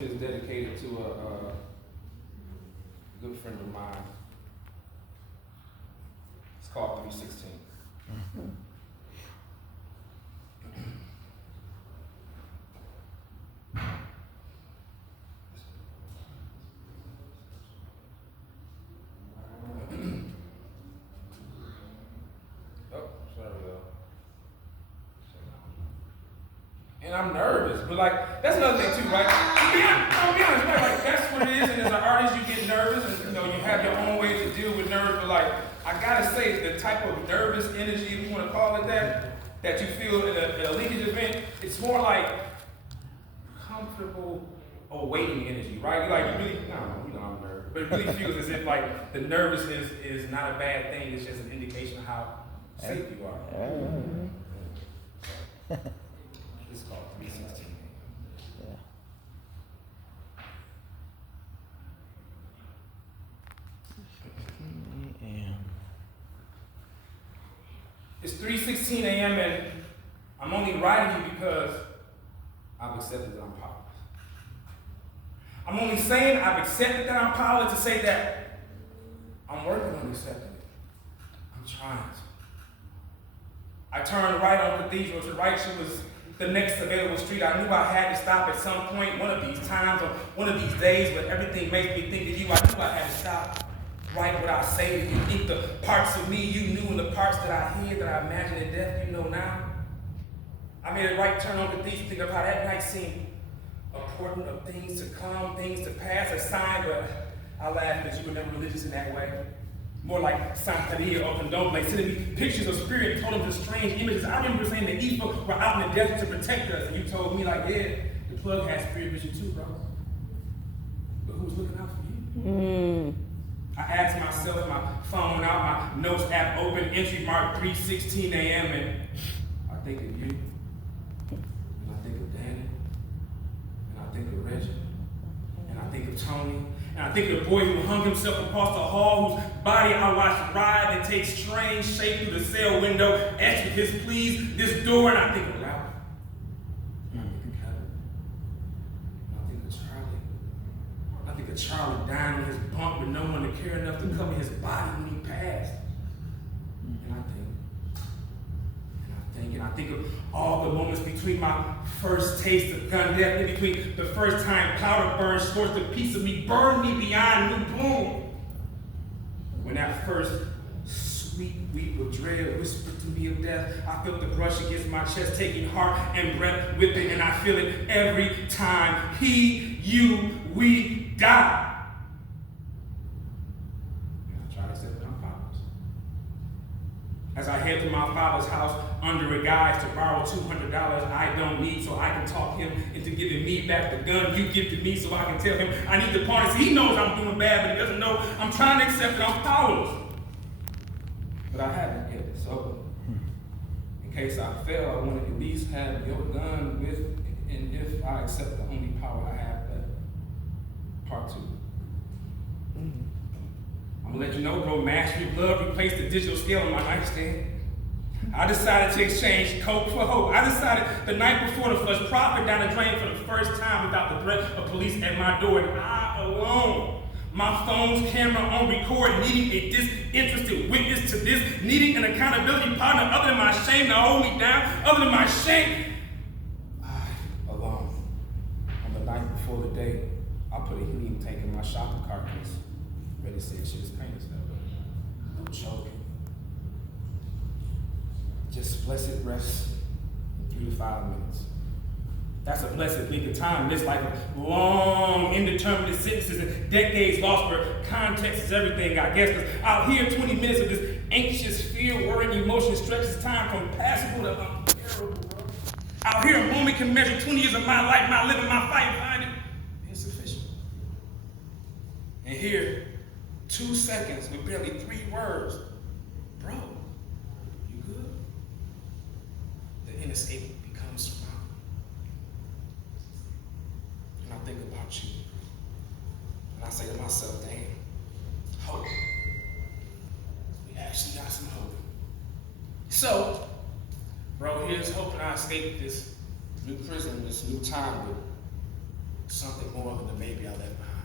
Is dedicated to a good friend of mine. It's called 316. Mm-hmm. Oh, sorry, and I'm nervous, but like that's another thing too, right? I'll be honest, right? Like that's what it is. And as an artist, you get nervous, and you have your own ways to deal with nerves. But like I gotta say, the type of nervous energy, if you want to call it that you feel in a linkage event, it's more like comfortable awaiting energy, right? You really, I'm nervous, but it really feels as if like the nervousness is not a bad thing. It's just an indication of how safe you are. It's called 316. Yeah. It's 3:16 a.m. and I'm only writing you because I've accepted that I'm powerless. I'm only saying I've accepted that I'm powerless to say that I'm working on accepting it. I'm trying to. I turned right on Cathedral to right. She was the next available street. I knew I had to stop at some point, one of these times or one of these days, but everything makes me think of you. I knew I had to stop. Write what I say. You think the parts of me you knew and the parts that I hear, that I imagine in death, you know now. I made a right turn on Cathedral, thinking of how that night seemed a portent of things to come, things to pass, a sign, but I laughed because you were never religious in that way. More like Santeria or Condom, like sending me pictures of spirit, told them the strange images. I remember saying the evil were out in the desert to protect us, and you told me like, yeah, the plug has spirit vision too, bro. But who's looking out for you? I asked myself, my phone went out, my notes app open, entry mark 3:16 a.m. and I think of you, and I think of Danny, and I think of Reggie, and I think of Tony, and I think of the boy who hung himself across the hall, whose body I watched writhe and take strange shape through the cell window, etched with his please, this door, and I think of Ralph, and I think of Kevin, and I think of Charlie. I think of Charlie dying on his bunk with no one to care enough to cover his body when he passed. And I think of all the moments between my first taste of gun death, in between the first time powder burn scorched a piece of me, burned me beyond new bloom. When that first sweet weep of dread whispered to me of death, I felt the brush against my chest, taking heart and breath with it, and I feel it every time. He, you, we die. And I try to accept that I'm powerless. As I head to my father's house under a guise to borrow $200 I don't need so I can talk him into giving me back the gun you gifted me so I can tell him I need the parts. He knows I'm doing bad, but he doesn't know I'm trying to accept that I'm powerless. But I haven't yet, so in case I fail, I want to at least have your gun with, and if I accept the only power I have left, part 2. I'm gonna let you know, bro, mastery blood replaced the digital scale on my nightstand. I decided to exchange coke for hope. I decided the night before to flush profit down the drain for the first time without the threat of police at my door, and I alone. My phone's camera on record, needing a disinterested witness to this, needing an accountability partner other than my shame to hold me down, other than my shame. I alone. On the night before the day, I put a helium tank in my shopping cart case. Ready said shit is painless now, but I'm choking. Just blessed rest in 3 to 5 minutes. That's a blessed blink of time. It's like long, indeterminate sentences and decades lost where context is everything, I guess. Because out here, 20 minutes of this anxious fear, worrying emotion stretches time from passable to unbearable, bro. Out here, a moment can measure 20 years of my life, not living my fight, find it insufficient. And here, 2 seconds with barely 3 words. Bro, you good? The inescapable becomes surrounding. And I think about you. And I say to myself, damn, hope. We actually got some hope. So, bro, here's hoping I escape this new prison, this new time, but something more than the baby I left behind.